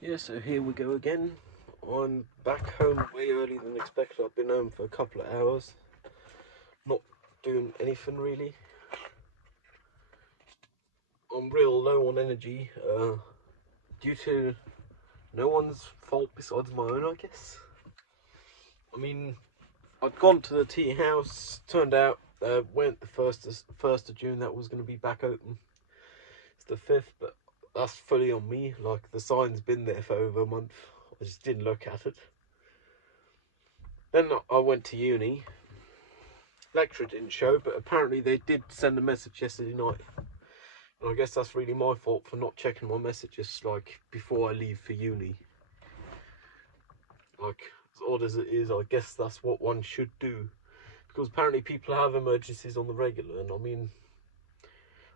Yeah, so here we go again. I'm back home way earlier than expected. I've been home for a couple of hours, not doing anything really. I'm real low on energy, due to no one's fault besides my own, I guess. I mean, I'd gone to the tea house. Turned out, went the first of June. That was going to be back open. It's the 5th, but that's fully on me. Like, the sign's been there for over a month. I just didn't look at it. Then I went to uni. Lecturer didn't show, but apparently they did send a message yesterday night. And I guess that's really my fault for not checking my messages, like, before I leave for uni. Like, as odd as it is, I guess that's what one should do. Because apparently people have emergencies on the regular, and I mean,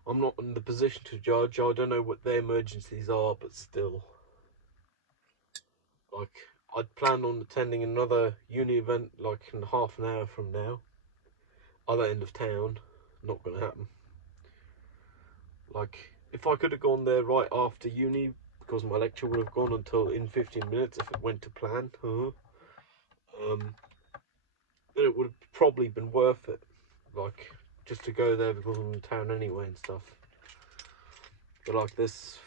I'm not in the position to judge. I don't know what their emergencies are, but still. Like, I'd plan on attending another uni event, like, in half an hour from now. Other end of town. Not gonna happen. Like, if I could have gone there right after uni, because my lecture would have gone until in 15 minutes if it went to plan, then it would have probably been worth it. Like, just to go there because I'm in town anyway and stuff. But like this,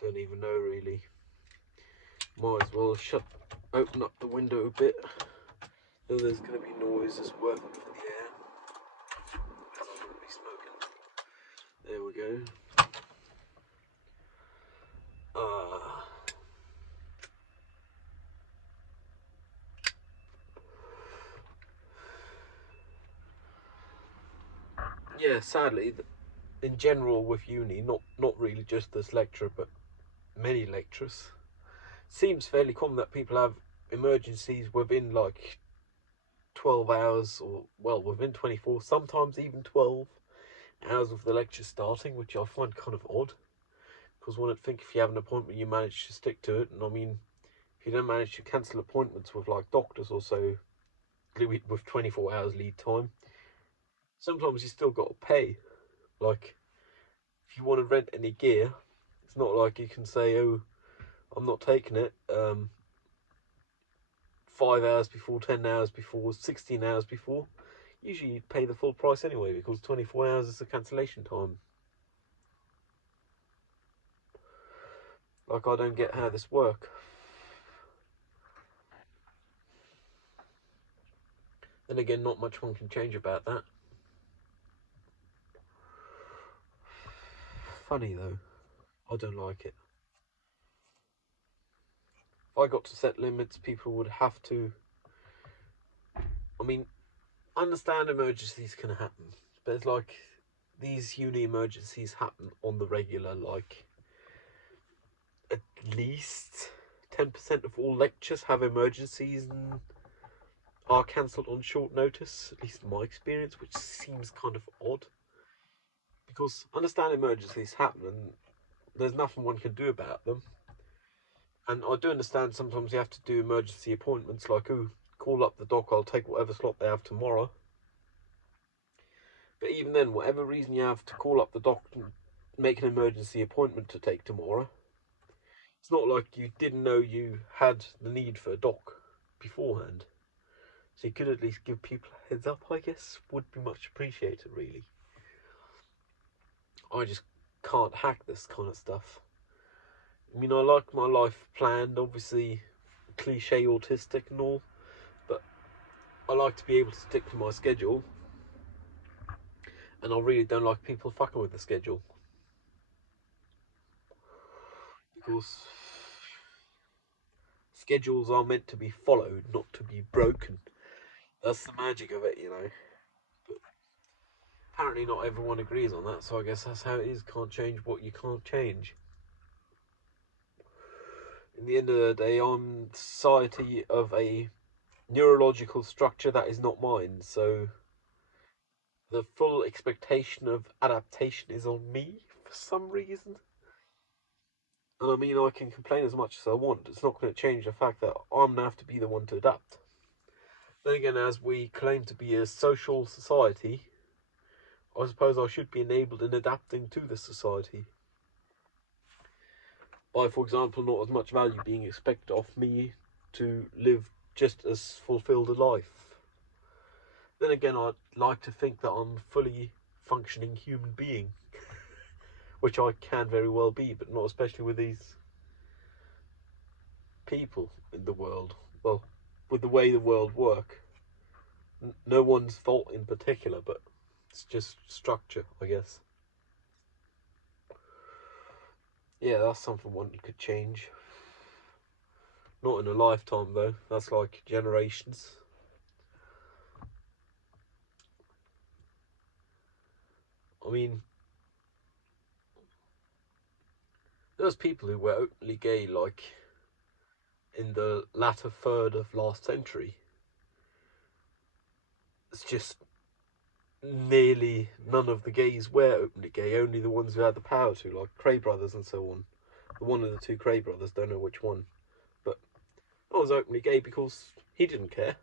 don't even know really. Might as well open up the window a bit. Though there's going to be noise as well for the air. As I'm going to be smoking. There we go. Yeah, sadly, in general with uni, not really just this lecturer, but many lecturers, seems fairly common that people have emergencies within like 12 hours, or well, within 24, sometimes even 12 hours of the lecture starting, which I find kind of odd. Because one would think if you have an appointment, you manage to stick to it. And I mean, if you don't manage to cancel appointments with like doctors or so with 24 hours lead time, sometimes you still got to pay. Like, if you want to rent any gear, it's not like you can say, oh, I'm not taking it 5 hours before, 10 hours before, 16 hours before. Usually you'd pay the full price anyway because 24 hours is the cancellation time. Like, I don't get how this works. Then again, not much one can change about that. Funny though, I don't like it. If I got to set limits, people would have to. I mean, I understand emergencies can happen, but it's like these uni emergencies happen on the regular. Like, at least 10% of all lectures have emergencies and are cancelled on short notice, at least in my experience, which seems kind of odd. Because I understand emergencies happen and there's nothing one can do about them. And I do understand sometimes you have to do emergency appointments, like, oh, call up the doc, I'll take whatever slot they have tomorrow. But even then, whatever reason you have to call up the doc and make an emergency appointment to take tomorrow, it's not like you didn't know you had the need for a doc beforehand. So you could at least give people a heads up, I guess, would be much appreciated, really. I just can't hack this kind of stuff. I mean, I like my life planned, obviously cliche autistic and all, but I like to be able to stick to my schedule, and I really don't like people fucking with the schedule. Because schedules are meant to be followed, not to be broken. That's the magic of it, you know. But apparently not everyone agrees on that, so I guess that's how it is. Can't change what you can't change. In the end of the day, I'm society of a neurological structure that is not mine, so the full expectation of adaptation is on me for some reason. And I mean, I can complain as much as I want. It's not going to change the fact that I'm going to have to be the one to adapt. Then again, as we claim to be a social society, I suppose I should be enabled in adapting to the society. by, for example, not as much value being expected of me to live just as fulfilled a life. Then again, I'd like to think that I'm a fully functioning human being, which I can very well be, but not especially with these people in the world. Well, with the way the world work. No one's fault in particular, but it's just structure, I guess. Yeah, that's something one could change. Not in a lifetime, though. That's like generations. I mean, there's people who were openly gay, like, in the latter third of last century. It's just nearly none of the gays were openly gay, only the ones who had the power to, like Cray brothers and so on. One of the two Cray brothers, don't know which one, but I was openly gay because he didn't care.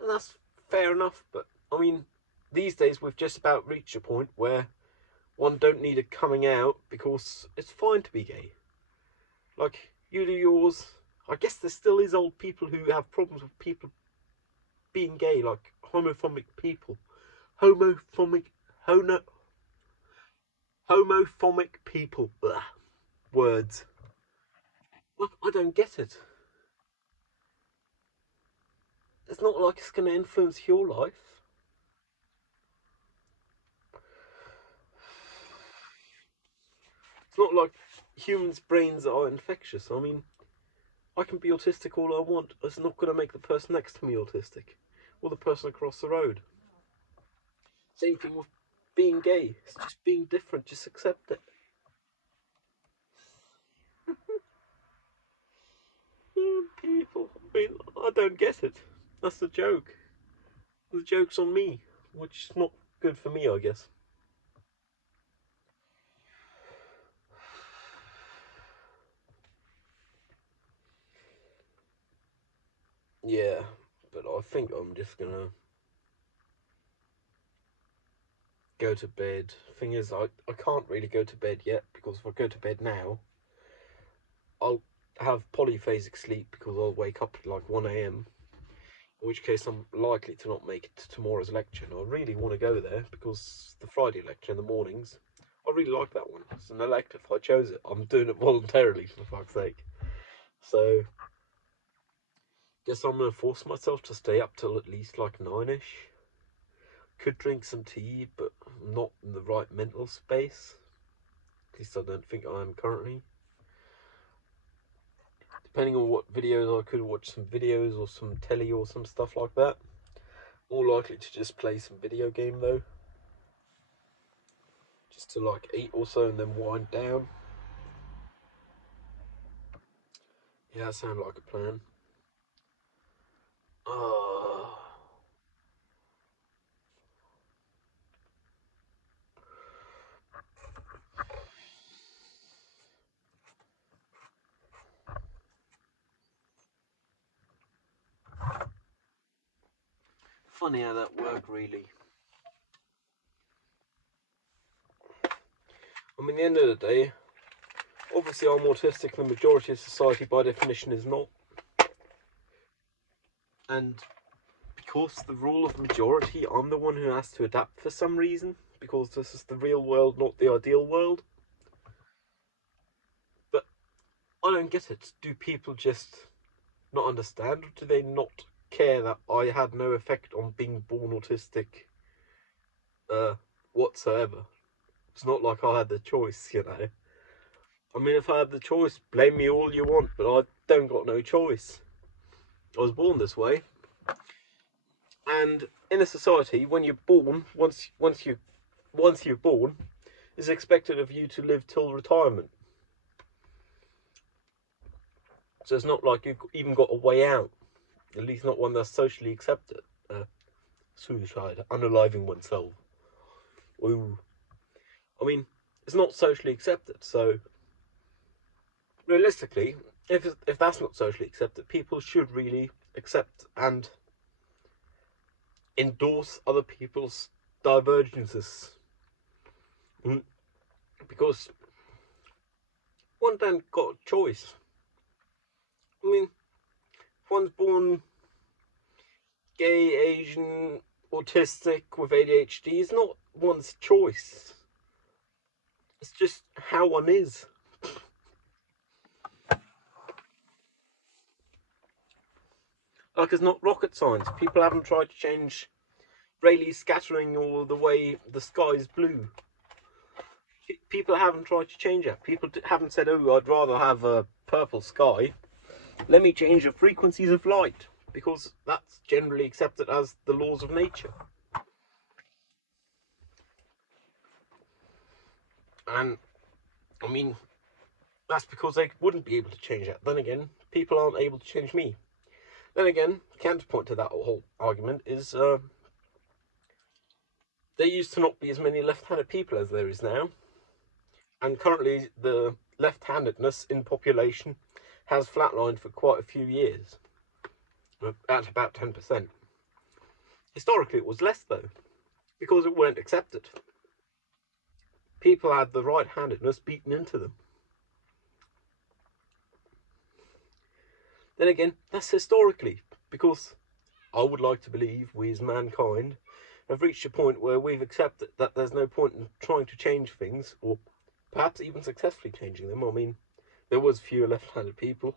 And that's fair enough, but I mean, these days we've just about reached a point where one don't need a coming out because it's fine to be gay. Like, you do yours. I guess there still is old people who have problems with people being gay, like homophobic people. Homophobic, hono, homophobic people. Ugh, words. Like, I don't get it. It's not like it's going to influence your life. It's not like humans' brains are infectious. I mean, I can be autistic all I want. It's not going to make the person next to me autistic, or the person across the road. Same thing with being gay. It's just being different. Just accept it. People, I mean, I don't get it. That's the joke. The joke's on me, which is not good for me, I guess. Yeah, but I think I'm just gonna go to bed. Thing is, I can't really go to bed yet because if I go to bed now, I'll have polyphasic sleep because I'll wake up at like 1 a.m. In which case, I'm likely to not make it to tomorrow's lecture. And I really want to go there because the Friday lecture in the mornings, I really like that one. It's an elective. I chose it. I'm doing it voluntarily, for fuck's sake. So, guess I'm going to force myself to stay up till at least like 9ish. Could drink some tea, but I'm not in the right mental space. At least I don't think I am currently. Depending on what videos, I could watch some videos or some telly or some stuff like that. More likely to just play some video game though. Just to like eat or so and then wind down. Yeah, that sounds like a plan. Oh, funny how that worked, really. I mean, at the end of the day, obviously I'm autistic, the majority of society by definition is not. And because the rule of majority, I'm the one who has to adapt for some reason, because this is the real world, not the ideal world. But I don't get it. Do people just not understand, or do they not care that I had no effect on being born autistic uh, whatsoever? It's not like I had the choice, you know. I mean, if I had the choice, blame me all you want, but I don't got no choice. I was born this way, and in a society, when you're born, once you're born, it's expected of you to live till retirement. So it's not like you've even got a way out. At least not one that's socially accepted. Suicide, unaliving oneself. Ooh. I mean, it's not socially accepted. So realistically, if that's not socially accepted, people should really accept and endorse other people's divergences. Because one then got a choice. I mean, if one's born gay, Asian, autistic with ADHD, it's not one's choice. It's just how one is. Like, it's not rocket science. People haven't tried to change Rayleigh scattering or the way the sky is blue. People haven't tried to change that. People haven't said, oh, I'd rather have a purple sky. Let me change the frequencies of light, because that's generally accepted as the laws of nature. And, I mean, that's because they wouldn't be able to change that. Then again, people aren't able to change me. Then again, counterpoint to that whole argument is there used to not be as many left-handed people as there is now. And currently the left-handedness in population has flatlined for quite a few years, at about 10%. Historically it was less though, because it weren't accepted. People had the right-handedness beaten into them. Then again, that's historically, because I would like to believe we as mankind have reached a point where we've accepted that there's no point in trying to change things, or perhaps even successfully changing them. I mean, there was fewer left-handed people.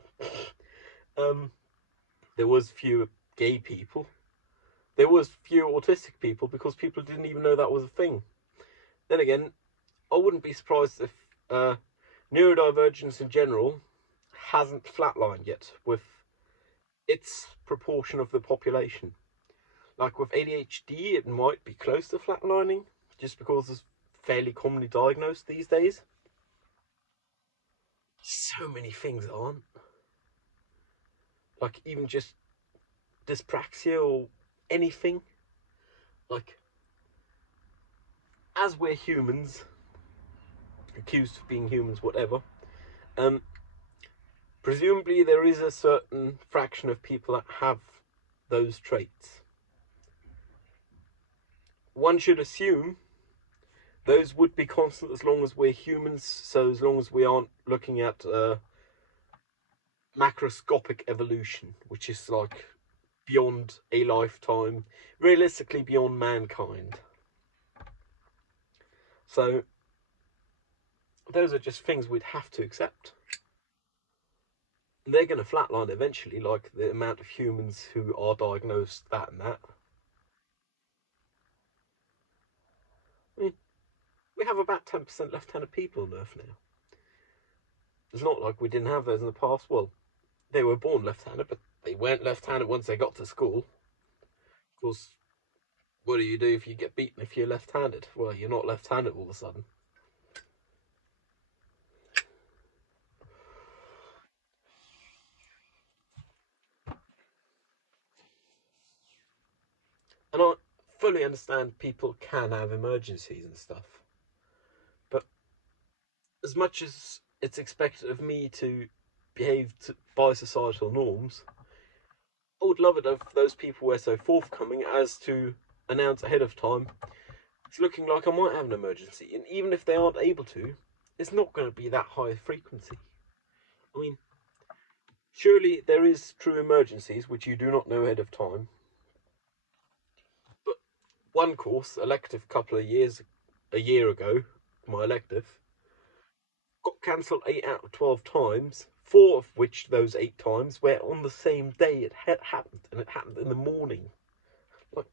There was fewer gay people. There was fewer autistic people because people didn't even know that was a thing. Then again, I wouldn't be surprised if neurodivergence in general hasn't flatlined yet with its proportion of the population. Like with ADHD, it might be close to flatlining, just because it's fairly commonly diagnosed these days. So many things aren't. Like, even just dyspraxia or anything. Like, as we're humans, accused of being humans, whatever, presumably there is a certain fraction of people that have those traits. One should assume those would be constant as long as we're humans, so as long as we aren't looking at macroscopic evolution, which is like beyond a lifetime, realistically beyond mankind. So those are just things we'd have to accept. And they're going to flatline eventually, like the amount of humans who are diagnosed that and that. I mean, we have about 10% left-handed people on Earth now. It's not like we didn't have those in the past. Well, they were born left-handed, but they weren't left-handed once they got to school. Of course, what do you do if you get beaten if you're left-handed? Well, you're not left-handed all of a sudden. And I fully understand people can have emergencies and stuff. But as much as it's expected of me to behave by societal norms, I would love it if those people were so forthcoming as to announce ahead of time, it's looking like I might have an emergency. And even if they aren't able to, it's not going to be that high frequency. I mean, surely there is true emergencies which you do not know ahead of time. But one course, elective, a year ago, my elective, got cancelled 8 out of 12 times, 4 of which, those 8 times, were on the same day it happened, and it happened in the morning. Like,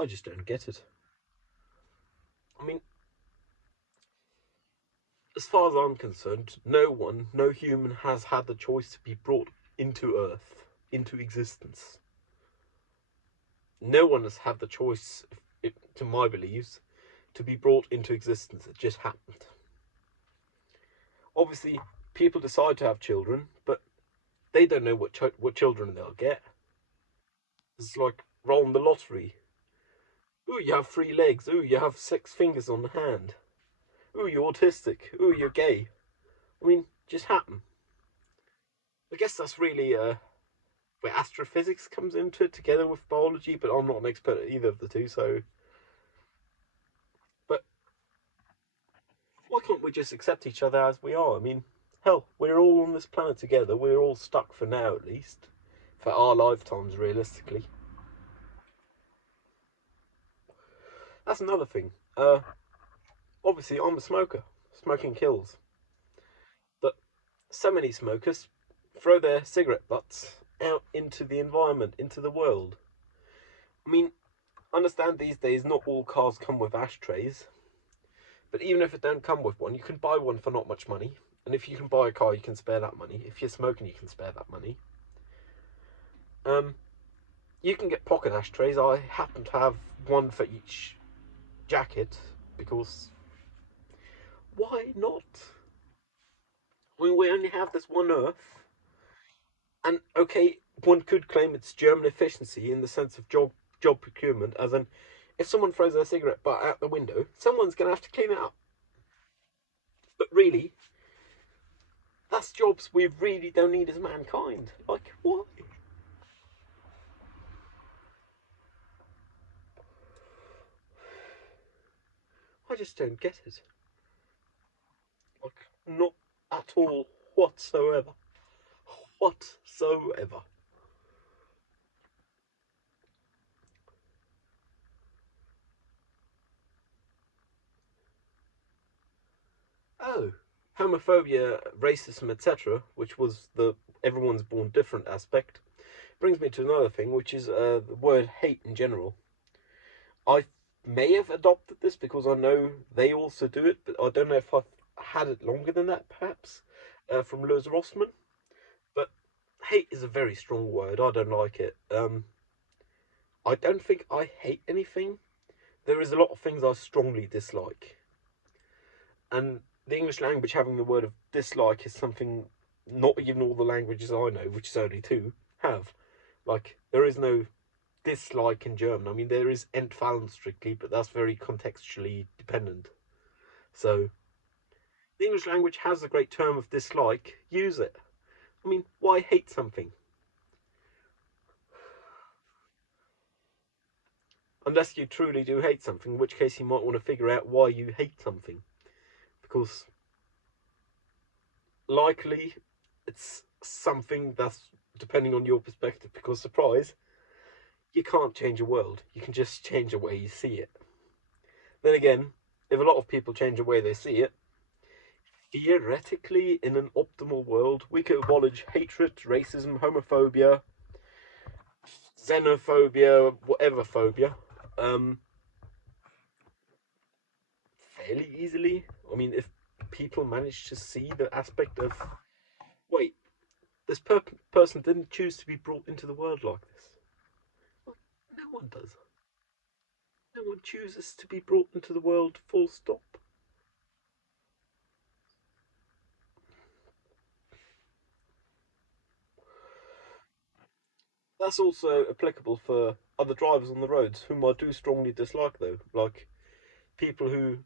I just don't get it. I mean, as far as I'm concerned, no human has had the choice to be brought into Earth, into existence. No one has had the choice, to my beliefs, to be brought into existence. It just happened. Obviously, people decide to have children, but they don't know what children they'll get. It's like rolling the lottery. Ooh, you have 3 legs. Ooh, you have 6 fingers on the hand. Ooh, you're autistic. Ooh, you're gay. I mean, just happen. I guess that's really where astrophysics comes into it together with biology, but I'm not an expert at either of the two, so. But why can't we just accept each other as we are? I mean, hell, we're all on this planet together. We're all stuck for now, at least. For our lifetimes, realistically. That's another thing. Obviously, I'm a smoker. Smoking kills. But so many smokers throw their cigarette butts out into the environment, into the world. I mean, understand these days not all cars come with ashtrays, but even if it don't come with one, you can buy one for not much money. And if you can buy a car, you can spare that money. If you're smoking, you can spare that money. Um, you can get pocket ashtrays. I happen to have one for each jacket because why not? I mean, we only have this one Earth, and okay, one could claim it's German efficiency in the sense of job procurement, as in, if someone throws their cigarette butt out the window, someone's going to have to clean it up. But really, that's jobs we really don't need as mankind. Like, why? I just don't get it. Like, not at all, whatsoever. Whatsoever. Oh, homophobia, racism, etc., which was the everyone's born different aspect, brings me to another thing, which is the word hate in general. I may have adopted this because I know they also do it, but I don't know if I've had it longer than that, perhaps, from Lewis Rossman. But hate is a very strong word. I don't like it. I don't think I hate anything. There is a lot of things I strongly dislike. And the English language having the word of dislike is something not even all the languages I know, which is only two, have. Like, there is no dislike in German. I mean, there is Entfallen strictly, but that's very contextually dependent. So, the English language has a great term of dislike. Use it. I mean, why hate something? Unless you truly do hate something, in which case you might want to figure out why you hate something. Because likely it's something that's depending on your perspective. Because, surprise, you can't change a world. You can just change the way you see it. Then again, if a lot of people change the way they see it, theoretically, in an optimal world, we could abolish hatred, racism, homophobia, xenophobia, whatever phobia, um, fairly easily. I mean, if people manage to see the aspect of, wait, this person didn't choose to be brought into the world like this. Well, no one does. No one chooses to be brought into the world, full stop. That's also applicable for other drivers on the roads, whom I do strongly dislike, though. Like people who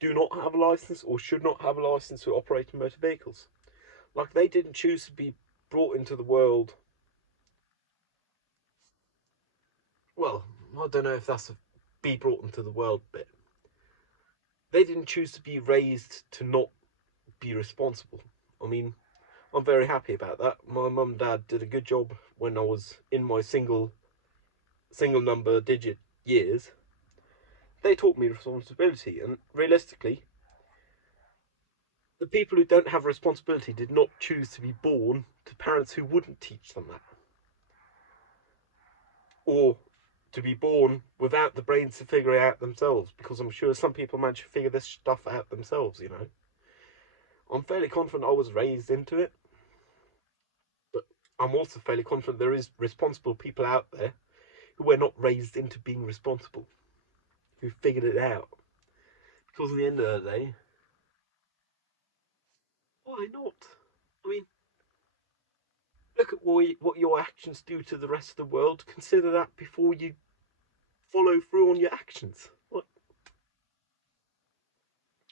do not have a license or should not have a license to operate motor vehicles. Like they didn't choose to be brought into the world. Well, I don't know if that's a be brought into the world bit. They didn't choose to be raised to not be responsible. I mean, I'm very happy about that. My mum and dad did a good job when I was in my single number digit years. They taught me responsibility, and realistically, the people who don't have responsibility did not choose to be born to parents who wouldn't teach them that, or to be born without the brains to figure it out themselves, because I'm sure some people manage to figure this stuff out themselves, you know. I'm fairly confident I was raised into it, but I'm also fairly confident there is responsible people out there who were not raised into being responsible, who figured it out. Because at the end of the day, why not? I mean, look at what your actions do to the rest of the world. Consider that before you follow through on your actions. What?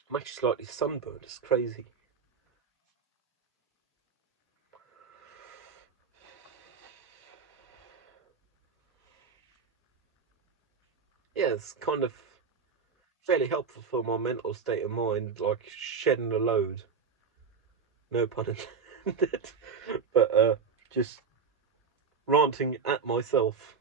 I'm actually slightly sunburned. It's crazy. yeah, it's kind of fairly helpful for my mental state of mind, like shedding a load. No pun intended. But just ranting at myself.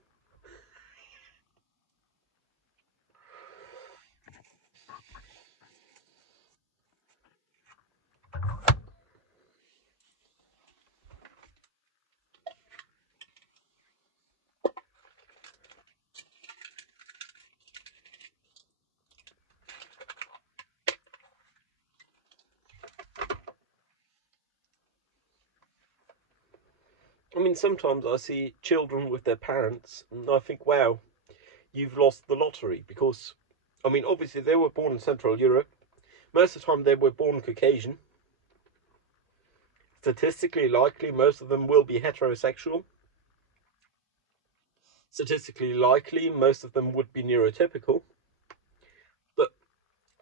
I mean, sometimes I see children with their parents, and I think, wow, you've lost the lottery because, I mean, obviously they were born in Central Europe. Most of the time they were born Caucasian. Statistically likely, most of them will be heterosexual. Statistically likely, most of them would be neurotypical. But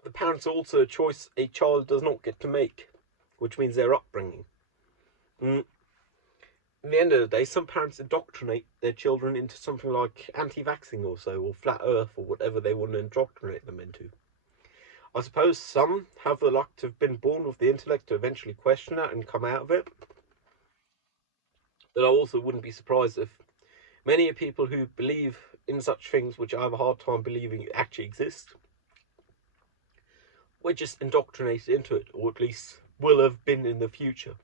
the parents are also a choice a child does not get to make, which means their upbringing. Mm. At the end of the day, some parents indoctrinate their children into something like anti-vaxxing or so, or flat Earth, or whatever they want to indoctrinate them into. I suppose some have the luck to have been born with the intellect to eventually question that and come out of it. But I also wouldn't be surprised if many people who believe in such things, which I have a hard time believing actually exist, were just indoctrinated into it, or at least will have been in the future.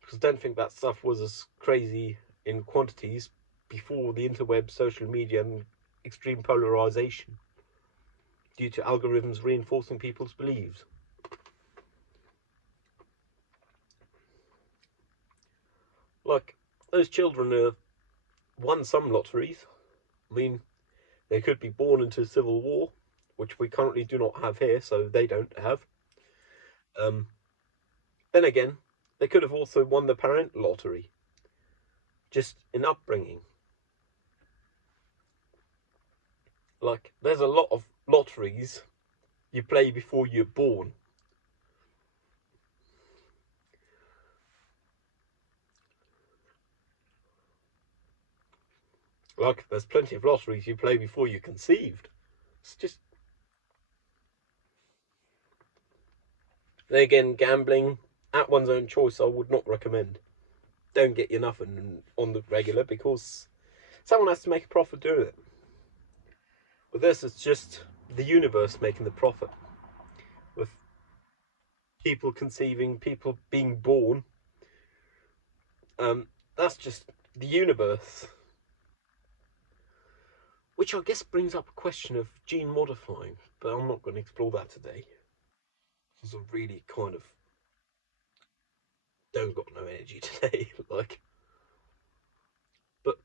Because I don't think that stuff was as crazy in quantities before the interweb, social media, and extreme polarization due to algorithms reinforcing people's beliefs. Like, those children have won some lotteries. I mean, they could be born into civil war, which we currently do not have here, so they don't have. Um, then again, they could have also won the parent lottery, just in upbringing. Like, there's a lot of lotteries you play before you're born. Like, there's plenty of lotteries you play before you're conceived. It's just, then again, gambling at one's own choice, I would not recommend. Don't get you nothing on the regular because someone has to make a profit doing it. With this, it's just the universe making the profit. With people conceiving, people being born, that's just the universe. Which I guess brings up a question of gene modifying, but I'm not going to explore that today. Because I really kind of don't got no energy today. Like, but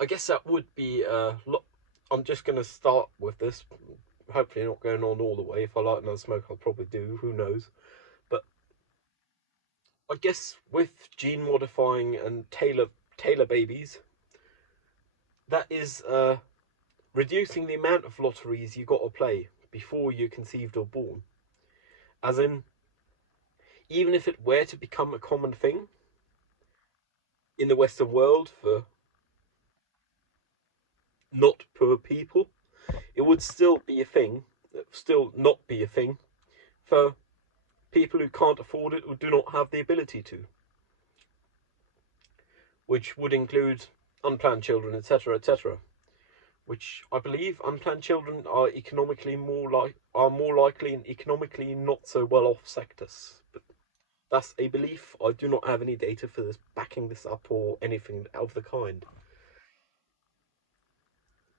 I guess that would be a lot. I'm just going to start with this. Hopefully, not going on all the way. If I like another smoke, I'll probably do. Who knows? But I guess with gene modifying and Taylor babies, that is reducing the amount of lotteries you got to play before you're conceived or born. As in, even if it were to become a common thing in the Western world for not poor people, it would still be a thing, still not be a thing for people who can't afford it or do not have the ability to, which would include unplanned children, etc., etc. Which I believe unplanned children are economically are more likely in economically not so well off sectors. But that's a belief. I do not have any data for this backing this up or anything of the kind.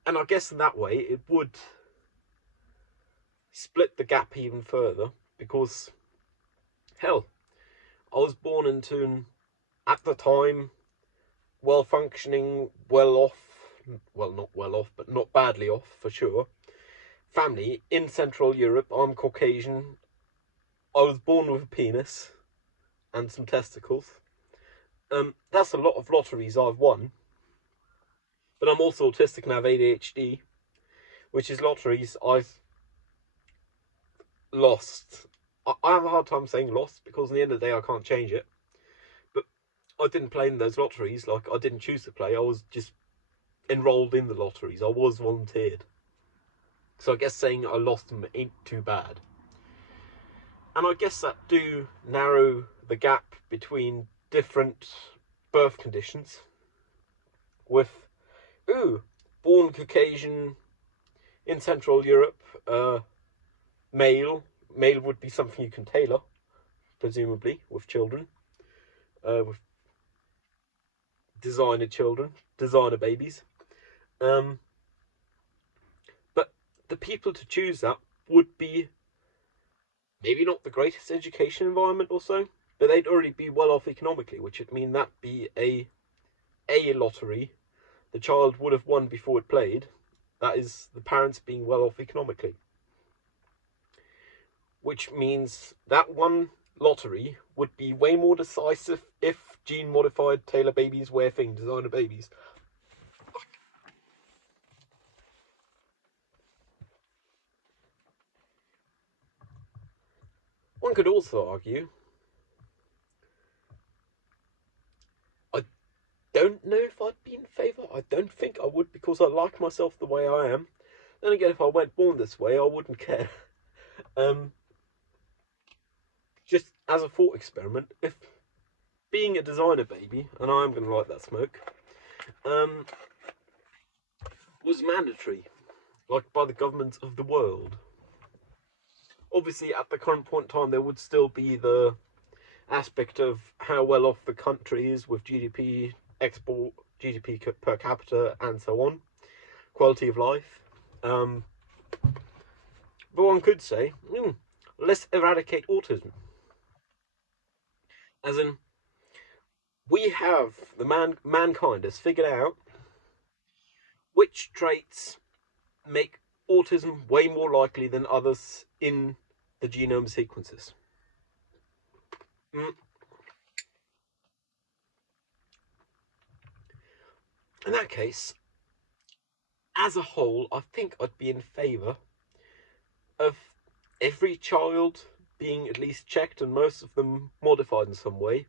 And I guess in that way it would split the gap even further because hell, I was born into an, at the time, well functioning, well off, well, not well off, but not badly off for sure, family in Central Europe. I'm Caucasian. I was born with a penis and some testicles. That's a lot of lotteries I've won. But I'm also autistic and have ADHD, which is lotteries I've lost. I have a hard time saying lost because in the end of the day I can't change it. But I didn't play in those lotteries. Like, I didn't choose to play. I was just enrolled in the lotteries. I was volunteered. So I guess saying I lost them ain't too bad. And I guess that do narrow the gap between different birth conditions. With, born Caucasian in Central Europe, male. Male would be something you can tailor, presumably, with children. With designer children, designer babies. Um, but the people to choose that would be maybe not the greatest education environment or so, but they'd already be well off economically, which would mean that be a lottery the child would have won before it played. That is the parents being well off economically. Which means that one lottery would be way more decisive if gene modified Taylor babies were thing, designer babies. One could also argue, I don't know if I'd be in favour. I don't think I would, because I like myself the way I am. Then again, if I weren't born this way, I wouldn't care. Um, just as a thought experiment, if being a designer baby, and I'm going to light that smoke, was mandatory, like by the governments of the world. Obviously, at the current point in time, there would still be the aspect of how well off the country is with GDP, export, GDP per capita, and so on, quality of life. But one could say, let's eradicate autism. As in, we have, mankind has figured out which traits make autism way more likely than others in the genome sequences. Mm. In that case, as a whole, I think I'd be in favour of every child being at least checked and most of them modified in some way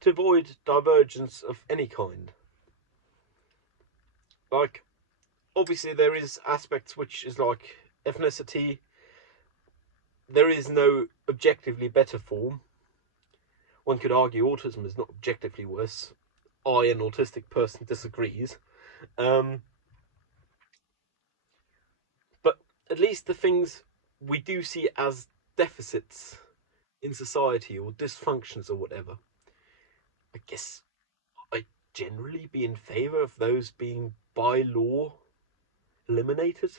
to avoid divergence of any kind. Like, obviously, there is aspects which is like ethnicity. There is no objectively better form. One could argue autism is not objectively worse. I, an autistic person, disagrees. Um, but at least the things we do see as deficits in society or dysfunctions or whatever, I guess I'd generally be in favour of those being by law eliminated.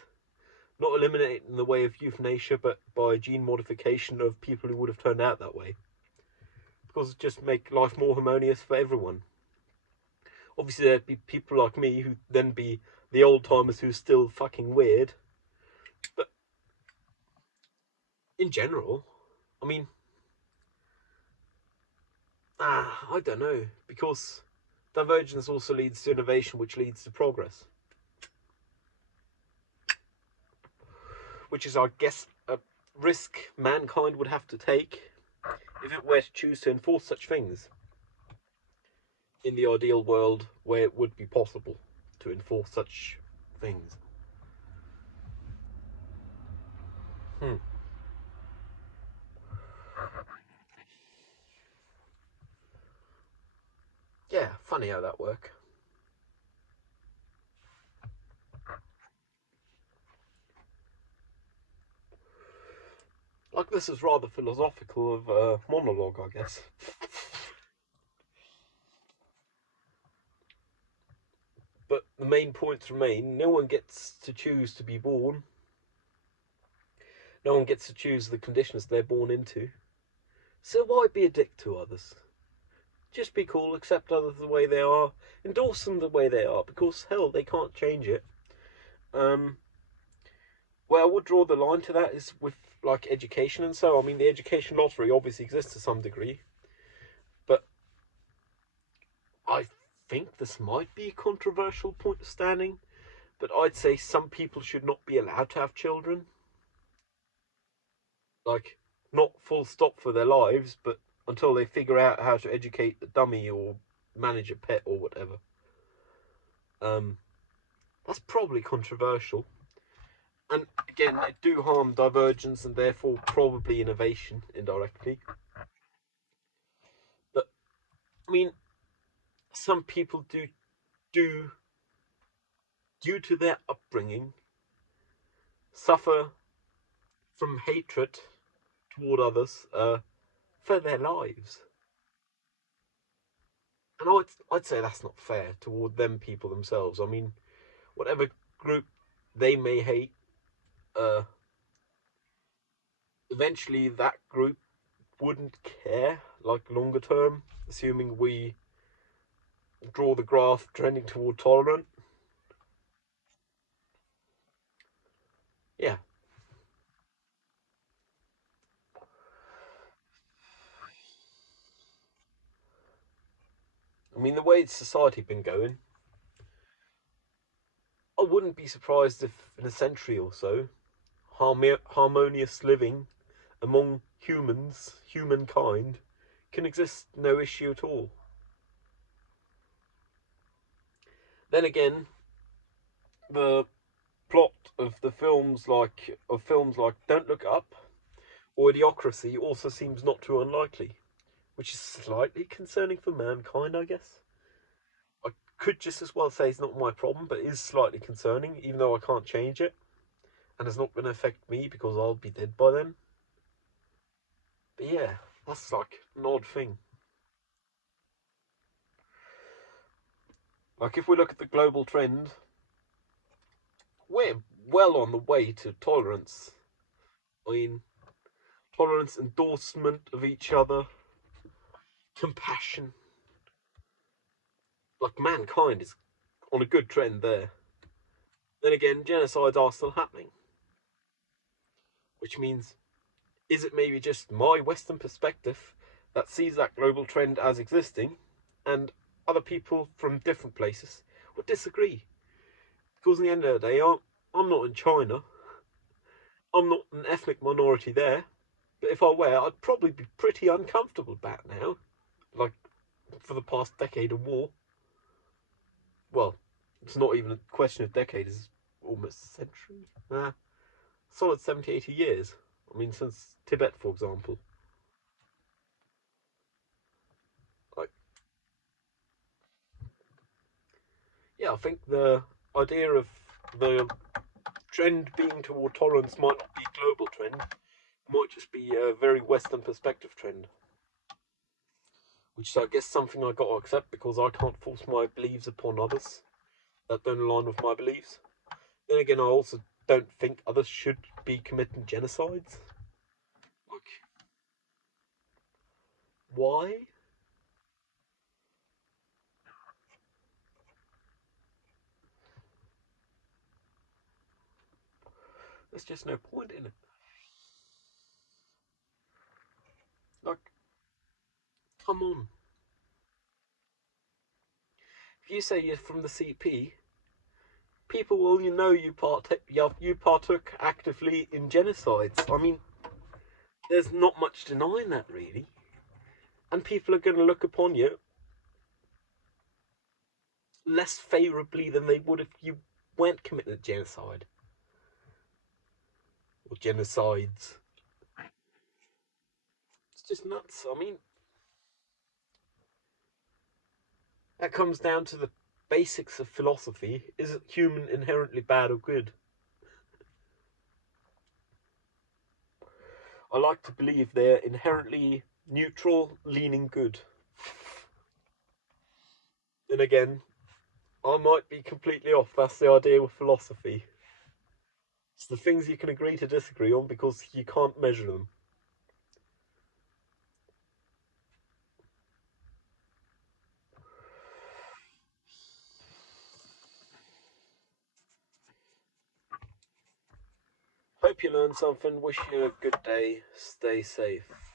Not eliminated in the way of euthanasia, but by gene modification of people who would have turned out that way. Because it just make life more harmonious for everyone. Obviously, there'd be people like me who then be the old timers who's still fucking weird. But in general, I mean, I don't know, because divergence also leads to innovation, which leads to progress. Which is, I guess, a risk mankind would have to take if it were to choose to enforce such things. In the ideal world where it would be possible to enforce such things. Hmm. Yeah, funny how that work. Like, this is rather philosophical of a monologue, I guess. But the main points remain: no one gets to choose to be born. No one gets to choose the conditions they're born into. So why be a dick to others? Just be cool, accept others the way they are, endorse them the way they are, because hell, they can't change it. Where I would draw the line to that is with like education and so. I mean, the education lottery obviously exists to some degree, but I think this might be a controversial point of standing. But I'd say some people should not be allowed to have children. Like, not full stop for their lives, but until they figure out how to educate a dummy or manage a pet or whatever. Um, That's probably controversial. And again, it do harm divergence and therefore probably innovation indirectly. But I mean, some people do due to their upbringing suffer from hatred toward others for their lives. And I'd say that's not fair toward them people themselves. I mean, whatever group they may hate, uh, eventually that group wouldn't care, like longer term, assuming we draw the graph trending toward tolerant. Yeah, I mean, the way society been going, I wouldn't be surprised if in a century or so, harmonious living among humans, humankind, can exist no issue at all. Then again, the plot of films like Don't Look Up or Idiocracy also seems not too unlikely, which is slightly concerning for mankind, I guess. I could just as well say it's not my problem, but it is slightly concerning, even though I can't change it, and it's not going to affect me because I'll be dead by then. But yeah, that's like an odd thing. Like if we look at the global trend, we're well on the way to tolerance. I mean, tolerance, endorsement of each other, compassion. Like mankind is on a good trend there. Then again, genocides are still happening, which means is it maybe just my Western perspective that sees that global trend as existing, and other people from different places would disagree? Because in the end of the day, I'm not in China. I'm not an ethnic minority there. But if I were, I'd probably be pretty uncomfortable about now. Like for the past decade or more. Well, it's not even a question of decade, it's almost a century. Nah, solid 70, 80 years. I mean, since Tibet, for example. Like, yeah, I think the idea of the trend being toward tolerance might not be a global trend, it might just be a very Western perspective trend. Which is, I guess, something I got to accept because I can't force my beliefs upon others that don't align with my beliefs. Then again, I also don't think others should be committing genocides. Like, why? There's just no point in it. Like, come on. If you say you're from the CP, people will you partook actively in genocides. I mean, there's not much denying that really, and people are going to look upon you less favourably than they would if you weren't committing genocide or genocides. It's just nuts. I mean, that comes down to the basics of philosophy. Is it human inherently bad or good? I like to believe they're inherently neutral, leaning good. And again, I might be completely off. That's the idea with philosophy. It's the things you can agree to disagree on because you can't measure them. Hope you learned something. Wish you a good day. Stay safe.